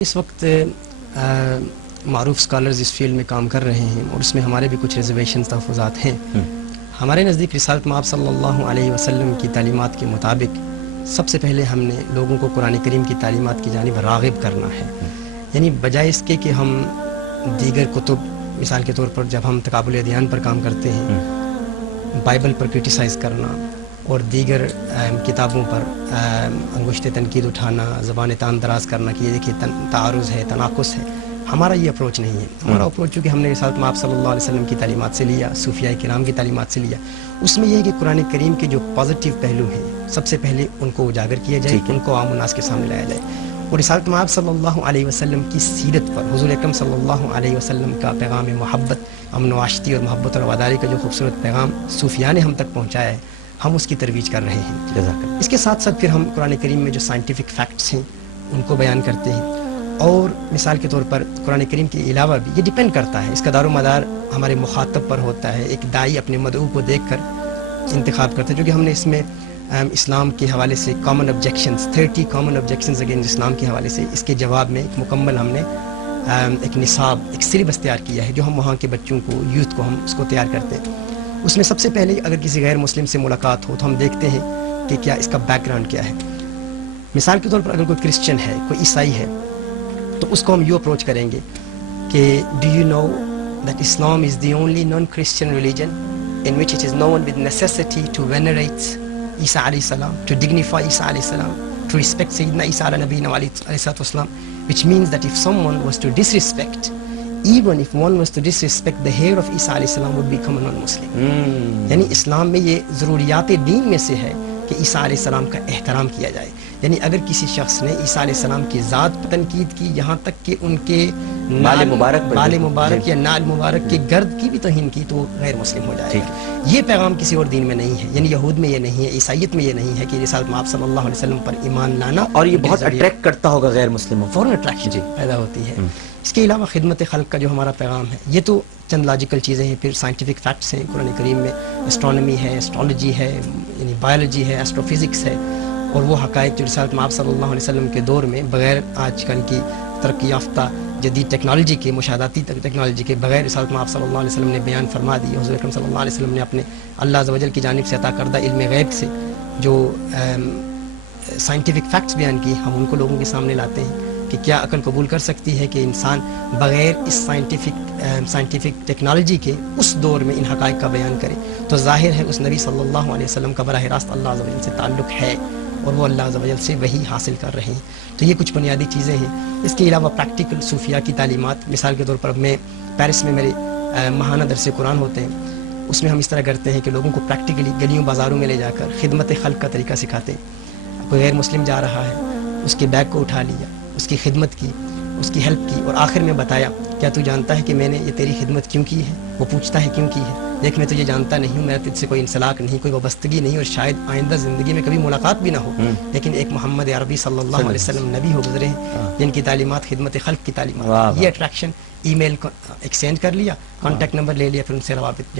اس وقت معروف اسکالرز اس فیلڈ میں کام کر رہے ہیں اور اس میں ہمارے بھی کچھ ریزرویشنز تحفظات ہیں۔ ہمارے نزدیک رسالت مآب صلی اللہ علیہ وسلم کی تعلیمات کے مطابق سب سے پہلے ہم نے لوگوں کو قرآن کریم کی تعلیمات کی جانب راغب کرنا ہے، یعنی بجائے اس کے کہ ہم دیگر کتب، مثال کے طور پر جب ہم تقابل ادیان پر کام کرتے ہیں، بائبل پر کرٹیسائز کرنا اور دیگر کتابوں پر انگشت تنقید اٹھانا، زبان تان دراز کرنا کہ یہ دیکھیے تعارض ہے، تناقض ہے، ہمارا یہ اپروچ نہیں ہے۔ ہمارا اپروچ چونکہ ہم نے رسالت مآب صلی اللہ علیہ وسلم کی تعلیمات سے لیا، صوفیاء کرام کی تعلیمات سے لیا، اس میں یہ ہے کہ قرآن کریم کے جو پازیٹیو پہلو ہیں سب سے پہلے ان کو اجاگر کیا جائے، ان کو عام الناس کے سامنے لایا جائے، اور رسالت مآب صلی اللہ علیہ وسلم کی سیرت پر حضور اکرم صلی اللہ علیہ وسلم کا پیغام محبت، امن و عاشقی اور محبت اور رواداری کا جو خوبصورت پیغام صوفیاء نے ہم تک پہنچایا ہے، ہم اس کی ترویج کر رہے ہیں۔ اس کے ساتھ ساتھ پھر ہم قرآن کریم میں جو سائنٹیفک فیکٹس ہیں ان کو بیان کرتے ہیں، اور مثال کے طور پر قرآن کریم کے علاوہ بھی یہ ڈیپینڈ کرتا ہے، اس کا دار و مدار ہمارے مخاطب پر ہوتا ہے۔ ایک داعی اپنے مدعو کو دیکھ کر انتخاب کرتا ہے، کیونکہ ہم نے اس میں اسلام کے حوالے سے common objections 30 common objections against اسلام کے حوالے سے اس کے جواب میں ایک مکمل ہم نے ایک نصاب، ایک سلیبس تیار کیا ہے، جو ہم وہاں کے بچوں کو، یوتھ کو ہم اس کو تیار کرتے ہیں۔ اس میں سب سے پہلے اگر کسی غیر مسلم سے ملاقات ہو تو ہم دیکھتے ہیں کہ کیا اس کا بیک گراؤنڈ کیا ہے۔ مثال کے طور پر اگر کوئی کرسچن ہے، کوئی عیسائی ہے، تو اس کو ہم یوں اپروچ کریں گے کہ do you know that Islam is the only non Christian religion in which it is known with necessity to venerate Isa alayhi salam, to dignify Isa alayhi salam, to respect Sayyidina Isa ala nabiyina alayhi salatu wasalam, which means that if someone was to disrespect, even if one was to disrespect the hair of Isa alayhi salam, would become a non-Muslim. یعنی اسلام میں یہ ضروریات دین میں سے ہے کہ عیسیٰ علیہ السلام کا احترام کیا جائے، یعنی اگر کسی شخص نے عیسیٰ علیہ السلام کی ذات پر تنقید کی، یہاں تک کہ ان کے بال مبارک یا نال مبارک کے گرد کی بھی توہین کی، تو وہ غیر مسلم ہو جائے گا۔ یہ پیغام کسی اور دین میں نہیں ہے، یعنی یہود میں یہ نہیں ہے، عیسائیت میں یہ نہیں ہے کہ رسالت مآب صلی اللہ علیہ وسلم پر ایمان لانا، اور یہ بہت اٹریکٹ کرتا ہوگا غیر مسلموں، فوراً اٹریکشن پیدا ہوتی ہے۔ اس کے علاوہ خدمت خلق کا جو ہمارا پیغام ہے، یہ تو چند لاجیکل چیزیں ہیں، پھر سائنٹیفک فیکٹس ہیں قرآن کریم میں، اسٹرانومی ہے، اسٹرالوجی ہے، یعنی بایولوجی ہے، ایسٹرو فزکس ہے، اور وہ حقائق جو رسالت مآب صلی اللہ علیہ وسلم کے دور میں بغیر آج کل کی ترقی یافتہ جدید ٹیکنالوجی کے، مشاہداتی ٹیکنالوجی کے بغیر رسالت مآب صلی اللہ علیہ وسلم نے بیان فرما دی۔ حضور اکرم صلی اللہ علیہ وسلم نے اپنے اللہ عز و جل کی جانب سے عطا کردہ علم غیب سے جو سائنٹیفک فیکٹس بیان کی، ہم ان کو لوگوں کے سامنے لاتے ہیں کہ کیا عقل قبول کر سکتی ہے کہ انسان بغیر اس سائنٹیفک ٹیکنالوجی کے اس دور میں ان حقائق کا بیان کرے؟ تو ظاہر ہے اس نبی صلی اللہ علیہ وسلم کا براہ راست اللہ عز و جل سے تعلق ہے، اور وہ اللہ عز و جل سے وحی حاصل کر رہے ہیں۔ تو یہ کچھ بنیادی چیزیں ہیں۔ اس کے علاوہ پریکٹیکل صوفیاء کی تعلیمات، مثال کے طور پر میں پیرس میں میرے ماہانہ درس قرآن ہوتے ہیں، اس میں ہم اس طرح کرتے ہیں کہ لوگوں کو پریکٹیکلی گلیوں بازاروں میں لے جا کر خدمت خلق کا طریقہ سکھاتے ہیں۔ کوئی غیر مسلم جا رہا ہے، اس کے بیگ کو اٹھا لیا، اس کی خدمت کی، اس کی ہیلپ کی، اور آخر میں بتایا کیا تو جانتا ہے کہ میں نے یہ تیری خدمت کیوں کی ہے؟ وہ پوچھتا ہے کیوں کی ہے؟ دیکھ میں تجھے جانتا نہیں ہوں، میرا تجھ سے کوئی انسلاک نہیں، کوئی وابستگی نہیں، اور شاید آئندہ زندگی میں کبھی ملاقات بھی نہ ہو، لیکن ایک محمد عربی صلی اللہ علیہ وسلم نبی ہو گزرے ہیں جن کی تعلیمات خدمت خلق کی تعلیمات، یہ اٹریکشن ای میل ایکسچینج کر لیا، کانٹیکٹ نمبر لے لیا، پھر ان سے روابط